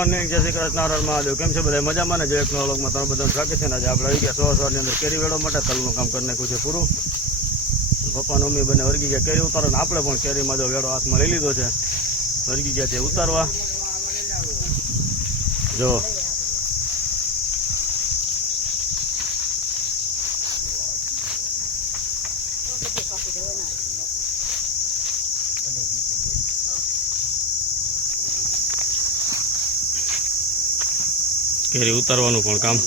Morning, જય શ્રી કૃષ્ણ, હર હર મહાદેવ. કેમ છે બધા? મજામાં ને? જો એક નવા વ્લોગમાં તમારું બધાનું સ્વાગત છે. આજે આપણે આવી ગયા સવારની અંદર કેરી વેળો માટે તલનું કામ કરી નાખ્યું છે પૂરું. પપ્પા મમ્મી બંને વર્ગી ગયા કેરી ઉતારો, આપણે પણ કેરીમાં જો વેળો હાથમાં લઈ લીધો છે, વર્ગી ગયા છે ઉતારવા. જો કેરી ઉતારવાનું પણ કામ.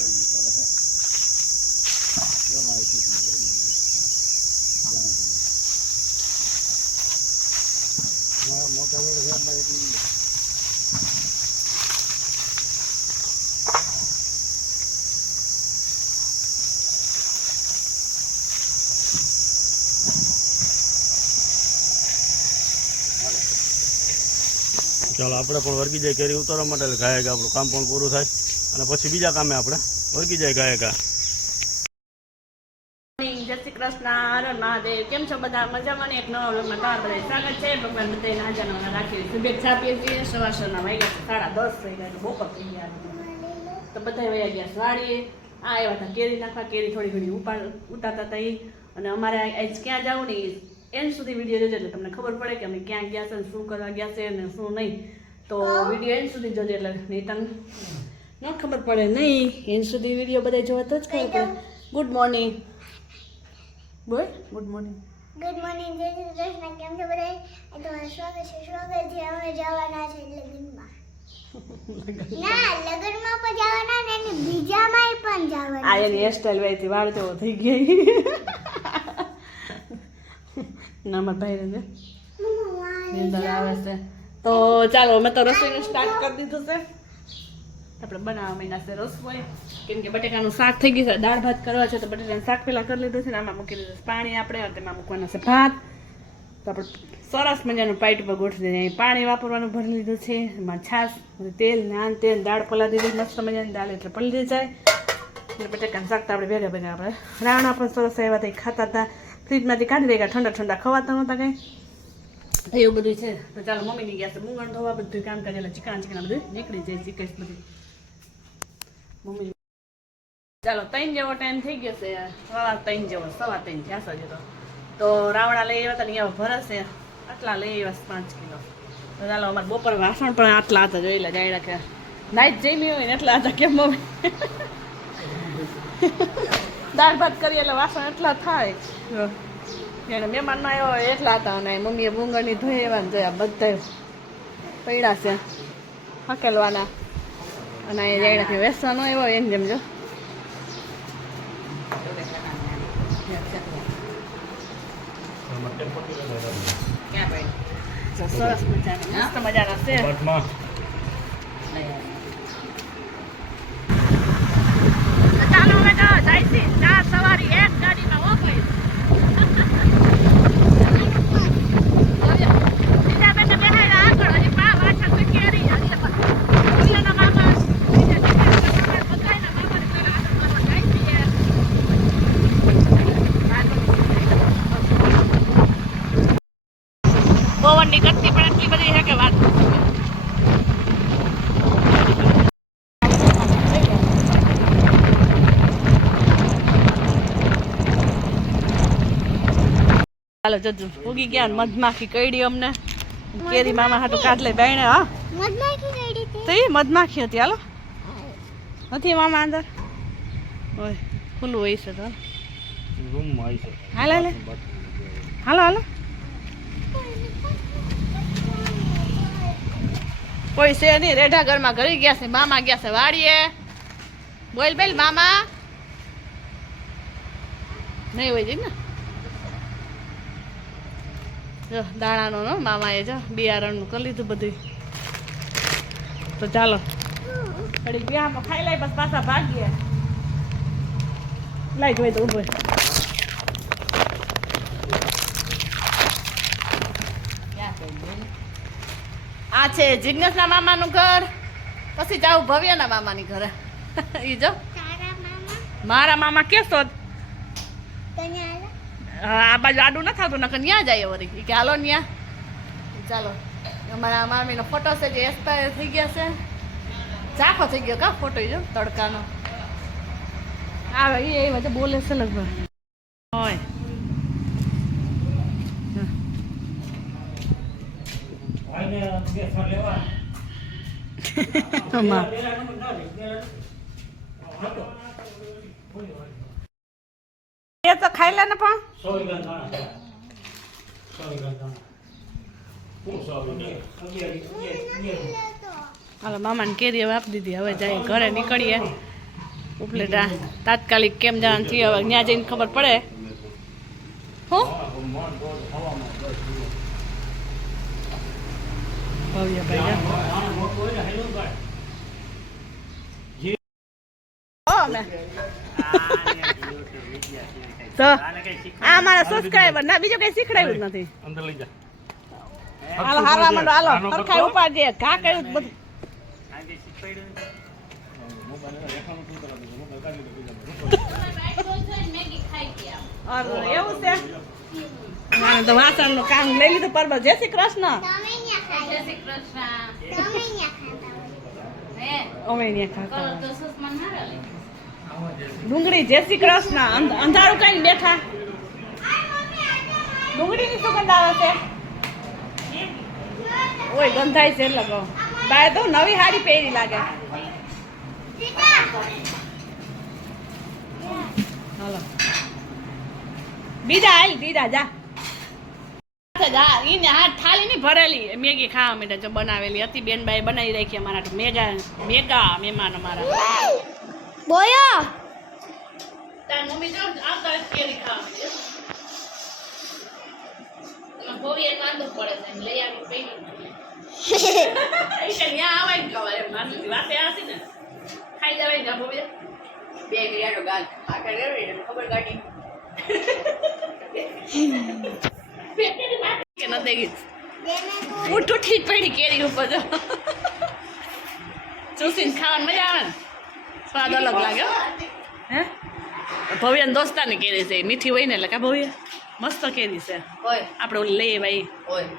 ચાલો આપણે પણ વર્ગી જાય કેરી ઉતારવા માટે, એટલે ગાય આપણું કામ પણ પૂરું થાય અને પછી બીજા કામે આપણે વર્ગી જાય ગાયકા. જય શ્રી કૃષ્ણ, હર હર મહાદેવ. કેમ છો બધા? મજામાં ને? એક નવા વ્લોગમાં તમારું બધા સ્વાગત છે. ભગવાન બધાને હાજર રાખી શુભેચ્છા આપીએ છીએ. સવારના વાગ્યા 10:30 થઈ ગયા, બપોર થઈ ગયા તો બધા વયા ગયા વાડીએ. આ આવ્યા હતા કેરી નાખવા, કેરી થોડી ઘણી ઉતારતા હતા એ. અને અમારે આજ ક્યાં જવું ને એન્ડ સુધી વિડીયો જોજો એટલે તમને ખબર પડે કે અમે ક્યાં ગયા છે, શું કરવા ગયા છે અને શું નહીં. તો વિડીયો એન્ડ સુધી જોજો એટલે નહીં તમને ન ખબર પડે નહીં. એન્ડ સુધી વિડીયો બધા જોવા તો જ ખબર પડે. ગુડ મોર્નિંગ બોલ. Good morning. ગુડ મોર્નિંગ, જય શ્રી કૃષ્ણ. કેમ છો બધા? તમારું સ્વાગત છે. સ્વાગત છે. અમે જવાના છે લગ્નમાં. ના, લગ્નમાં પણ જવાના ને અને બીજામાં પણ જવાના. આ એની હેરસ્ટાઈલ વાયથી વાળ જેવો થઈ ગઈ. ના મારા ભાઈ ને નીંદર આવે છે. તો ચાલો અમે તો રસોઈનું સ્ટાર્ટ કરી દીધું છે. આપણે બનાવવા માંડ્યા છે રસોઈ. કેમ કે બટેકાનું શાક થઈ ગયું છે, દાળ ભાત કરવા છે તો બટેકાનું શાક પહેલાં કરી લીધું છે ને આમાં મૂકી દીધું છે પાણી. આપણે તેમાં મૂકવાના છે ભાત. તો આપણે સરસ મજાનું પાઇટ પર ગોઠવી દઈએ. અહીં પાણી વાપરવાનું ભરી લીધું છે, એમાં છાશ, તેલ, નાન તેલ, દાળ પલા દીધી મસ્ત મજાની દાળ એટલે પલળી જાય. એટલે બટેકાનું શાક તો આપણે ભેગા ભેગા આપણે રાવણા પણ સરસ આવ્યા હતા, ખાતા હતા. ફ્રીજમાંથી કાઢી દે, ઠંડા ઠંડા ખવાતા નહોતા કંઈ એવું બધું છે. તો ચાલો મમ્મીની ગયા છે મૂંગણ ધોવા, બધું કામ કરે એટલે ચીકણા બધું નીકળી જાય. ચીકશ બધું મમ્મી. ચાલો 3 જેવો ટાઈમ થઈ ગયો છે, 3 જેવો, 3:15 થયા છે. તો રાવણા લઈ આવ્યા હતા ને એવા ભરશે આટલા લઈ આવ્યા 5 કિલો. તો ચાલો અમારે બપોર વાસણ પણ આટલા હતા, જોઈ લે જાય કે નાઈટ જમી હોય ને એટલા હતા. કેમ મમ્મી દાળ ભાત કરીએ એટલે વાસણ એટલા થાય. એને મહેમાનમાં આવ્યો એટલા હતા અને મમ્મીએ મૂંગળની ધોઈ એવા જોયા બધા પડ્યા છે હકેલવાના. અને એ જાણે કે વેસવાનો એવો એમ જેમ જો સરસ મજાના મસ્ત મજાના છે. ચાલો હવે તો જાય છે 4 સવારી એક ગાડીમાં મોકલી. બીજા બેટા બેહાડ્યા આગળ, હજી પા વાછા તો કેરી હજી ઓલાના મામા બીજા બધાયના મામાને પેલા આગળ મામા જાય છે. પવનની ગતિ પણ એટલી બધી છે કે વાત. ચાલો જજો ઉગી ગયા ને મધમાખી કઈડી અમને. કેરી મામા હાટું કાઢ લે બેણે. હા મધમાખી કઈડી હતી. તો એ મધમાખી હતી. હાલો નથી મામા અંદર ઓય ખુલ્લું હોય છે તો રૂમમાં આવી છે. હાલો હાલો હાલો હાલો. કોઈ છે નહીં, રેઢા ઘરમાં ઘરી ગયા છે. મામા ગયા છે વાડીએ. બોલ બેલ મામા નહીં હોય છે ને. જો દાણાનો નો મામાએ જો બિયારણનું કરી લીધું બધું. તો ચાલો ઘડી ગયા ખાઈ લઈ બસ પાછા ભાગીએ. લાઈટ હોય તો ઉભો. આ છે જિજ્ઞેશના મામાનું ઘર. પછી જાઉં ભવ્યના મામાની ઘરે. ઈ જો મારા મામા કેસો આ બાજુ આડું ન થતું નકર ન્યા જાય વળી કે હાલો ન્યા. ચાલો અમારા મામીનો ફોટો છે જે એક્સપાયર થઈ ગયા છે. ઝાખો થઈ ગયો કા ફોટો જો તડકાનો આવે એ વચ્ચે બોલે છે લગભગ હોય એ તો ખાઈ લે ને પણ હાલો મામાને કેરી હવે આપી દીધી હવે જાય ઘરે નીકળીએ ઉપલેટા તાત્કાલિક કેમ જવાનું થયું હવે ત્યાં જઈને ખબર પડે હું ભવ્યભાઈ તો આ મારા સબસ્ક્રાઇબર ના બીજું કઈ શીખડાયું જ નથી અંદર લઈ જા હાલો હારવા માંડો હાલો સરખાઈ ઉપાડજે ઘા કયું બધું એવું છે મારે તો વાસણ નું કામ લઈ લીધું પરબત જય શ્રી કૃષ્ણ તમે ન્યા ખાતા અમે અહીંયા ખાતા ડુંગળી જય શ્રી કૃષ્ણ અંધારું કઈ બેઠા ડુંગળીની સુગંધ આવે છે ઓય ગંધાય છે એટલે કહો બાય તો નવી હાડી પહેરી લાગે હાલો બીજા હાલ દીધા જા ઈને હાથ થાળી ની ભરેલી મેગી ખાવા માંડ્યા જો બનાવેલી હતી બેનબાઈ બનાવી રાખી અમારા મેગા મેગા મહેમાન અમારા બોયો તાર મમ્મી જો આવતા કેરી ખાવા માંડ્યા ભોવી એને વાંધો પડે છે લઈ આવી પેલી ત્યાં આવે ને ખબર એમ માની વાતે આસી ને ખાઈ જવાય ને ભોવી બે મિનિટનો ગાલ આગળ રેડી ખબર કાઢી કે ન દેગી ઉઠી પડી કેરી ઉપર જો ચૂસીને ખાવાની મજા આવે ને સ્વાદ અલગ લાગે હે ભવ્યન દોસ્તાની કેરી છે મીઠી હોય ને એટલે કા ભવ્ય મસ્ત કેરી છે હોય આપણે ઓલી લઈએ ભાઈ હોય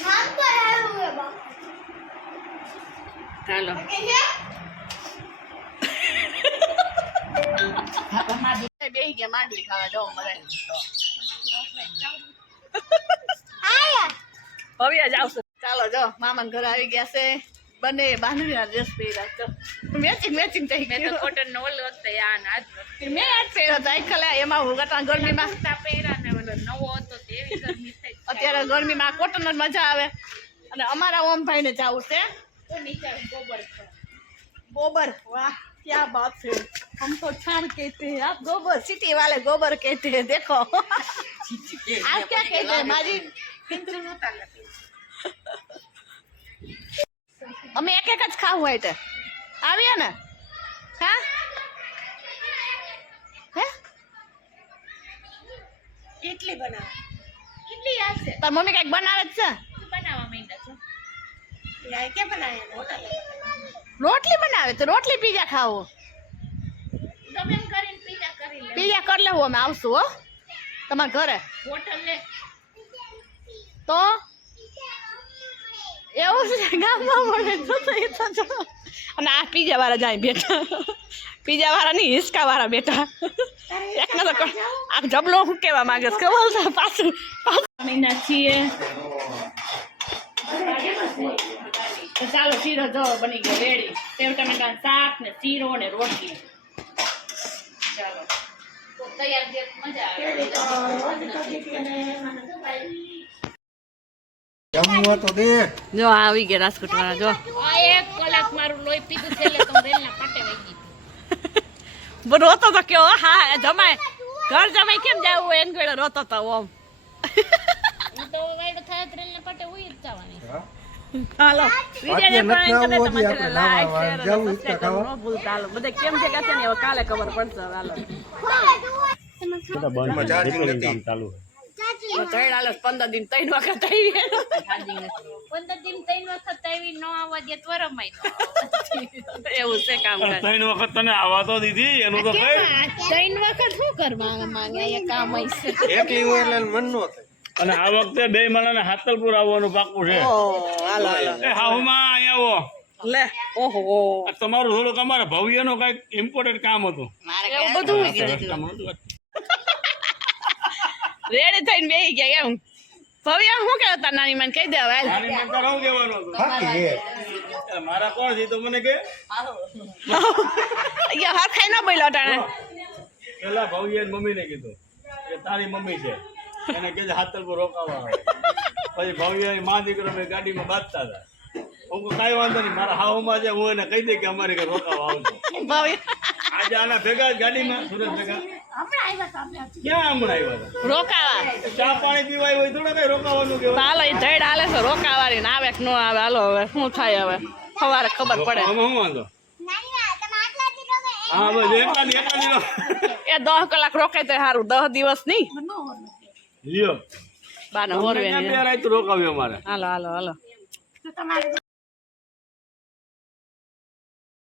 નામ પર આવ્યું હે બાપ ચાલો બેહી ગયા માંડવી ખાવા જો મરે ભવ્ય જ આવશે ચાલો જો મામાના ઘરે આવી ગયા છે બંને બાંધણીના ડ્રેસ પહેર્યા તો મેચિંગ થઈ ગયું કોટન નો ઓલ વખતે આ આજ મેં આજ પહેર્યો તો આખલા એમાં ગટા ગરમીમાં પહેર્યા ને ઓલો નવો હતો તેવી ગરમી થઈ અત્યારે ગરમીમાં કોટન જ મજા આવે અને અમારા ઓમભાઈ ને જાવું છે તો નીચે ગોબર છે गोबर वाह क्या बात है हम तो छाड़ कहते हैं आप गोबर सिटी वाले गोबर कहते हैं देखो आप क्या कहते हैं माजी અમે એક જ ખાવું હોય તો આવીએ ને હા હે ઇડલી બનાવ ઇડલી આવશે તાર મમ્મી કઈક બનાવે જ છે બનાવવા માંડ્યા છો યાર કે બનાવે હોટલ રોટલી બનાવે તો રોટલી પીઝા ખાવો તમે એમ કરીને પીઝા કરી લે પીઝા કરી લેવું અમે આવશું હો તમારા ઘરે હોટલ લે તો એવું છે ગામમાં મળે તો અને આ પીઝા વાળા જાય બેઠા પીઝા વાળા નહીં હિસકા વાળા બેઠા એકને તો આ જબલો શું કહેવા માંગે છે ખબર છે પાછું મહિના છીએ તો ચાલો શીરો જો બની ગયો રેડી સેવ ટમેટા શાક ને શીરો ને રોટલી ચાલો તો તૈયાર છે મજા આવે જો આવી ગયા રાજકોટ વાળા જો આ 1 કલાક મારું લોહી પીધું છે એટલે તો રેલના પાટે વઈ ગઈ બરો રોતો તો કયો હા જમાય ઘર જમાય કેમ જાવું એન ગળે રોતો તો ઓમ હું તો વાઈડ થાય રેલના પાટે ઉઈ જ જવાની હાલો વિડિયોને પણ ઇન્ટરનેટ માં લાઈક શેર અને સબસ્ક્રાઇબ ન ભૂલતા હાલો બધે કેમ છે કે છે ને હવે કાલે ખબર પડશે હાલો બધા બંધ રિપેરિંગ કામ ચાલુ તો ત્રણ હાલો 15 દિન 3 વખત આવી 15 દિન 3 વખત આવી ન આવવા દે તો રમાય એવું છે કામ કરે 3 વખત તને આવા તો દીધી એનું તો કઈ 3 વખત શું કરવા માંગે એ કામ હશે એકલી હોય એટલે મન નો થાય અને આ વખતે બે માણાને હાતલપુર આવવાનું પાકું છે ઓ હાલો હાલો એ હાહુમાં અહીંયા આવો લે ઓહો આ તમારું થોડુંક અમારા ભવ્યનું કઈક ઇમ્પોર્ટન્ટ કામ હતું એવું બધું રસ્તામાં હતું. રેડી થઈને બેસી ગયા એમ ભવ્ય શું કહેતા નાની મને કહી દે હવે હાલ. મારી મને તારે શું કહેવાનું હતું? બાકી છે. એટલે મારા કોણ છે એ તો મને કે અહીંયા હરખાઈ ન બોલ્યો ટાણે પેલા ભવ્ય મમ્મીને કીધું કે તારી મમ્મી છે એને કે હાથલપુર રોકાવા આવે. પછી ભવ્ય માં દીકરો બે ગાડીમાં બાંધતા હતા. હું કહું કાંઈ વાંધો નહીં મારા હાઉમાં છે હું એને કહી દઈ કે અમારે ઘરે રોકાવા આવજો. ભવ્ય આજે આના ભેગા જ ગાડીમાં સુરત ભેગા ક્યાં હમણાં આવ્યા હતા? રોકાવા ચા પાણી પીવાય હોય થોડા કઈ રોકાવાનું કેવાય. હાલો એ ધૈડ હાલે છે રોકાવાળી ને આવે કે ન આવે હાલો હવે શું થાય હવે સવારે ખબર પડે આમાં શું વાંધો? નાની વાત તમે આટલાથી રોકે હા બસ એટલા દી એ 10 કલાક રોકાય તો સારું 10 દિવસ નહીં લ્યો બાને હોરવે ક્યાં બે રાત રોકાવ્યો મારે હાલો હાલો હાલો